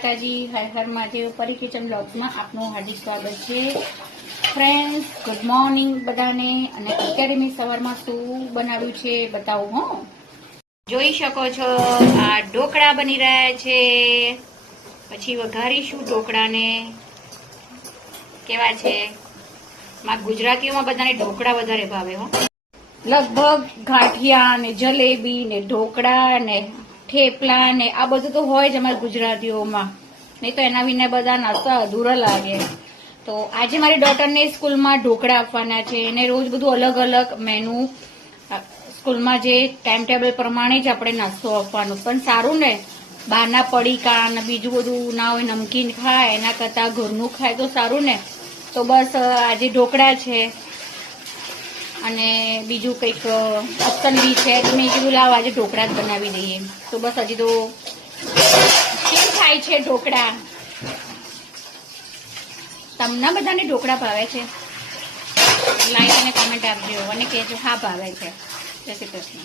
માતાજી, હર હર મહાદેવ. ફરી કિચન બ્લોગ્સમાં આપનું હાર્દિક સ્વાગત છે. ફ્રેન્ડ્સ, ગુડ મોર્નિંગ બધાને. અને અત્યારે મેં સવારમાં શું બનાવ્યું છે બતાવું. હો, જોઈ શકો છો આ ઢોકળા બની રહ્યા છે. પછી વઘારીશું ઢોકળાને. કેવા છે? ગુજરાતીઓમાં બધાને ઢોકળા વધારે ભાવે. હો, લગભગ ગાંઠિયા ને જલેબી ને ઢોકળા ને થેપલા ને આ બધું તો હોય જ અમારા ગુજરાતીઓમાં. નહીં તો એના વિના બધા નાસ્તા અધૂરા લાગે. તો આજે મારી ડોટરને સ્કૂલમાં ઢોકળા આપવાના છે અને રોજ બધું અલગ અલગ મેનુ સ્કૂલમાં જે ટાઈમ ટેબલ પ્રમાણે જ આપણે નાસ્તો આપવાનો. પણ સારું ને, બહારના પડીકા ને બીજું બધું ના હોય, નમકીન ખાય એના કરતાં ઘરનું ખાય તો સારું ને. તો બસ આજે ઢોકળા છે અને બીજું કંઈક ઓપ્શન બી છે. તો મેં કીધું લાવ આજે ઢોકળા જ બનાવી દઈએ. તો બસ હજી તો કેમ થાય છે ઢોકળા? તમને બધાને ઢોકળા ભાવે છે? લાઈક અને કોમેન્ટ આપજો અને કહેજો હા ભાવે છે. જય શ્રી કૃષ્ણ.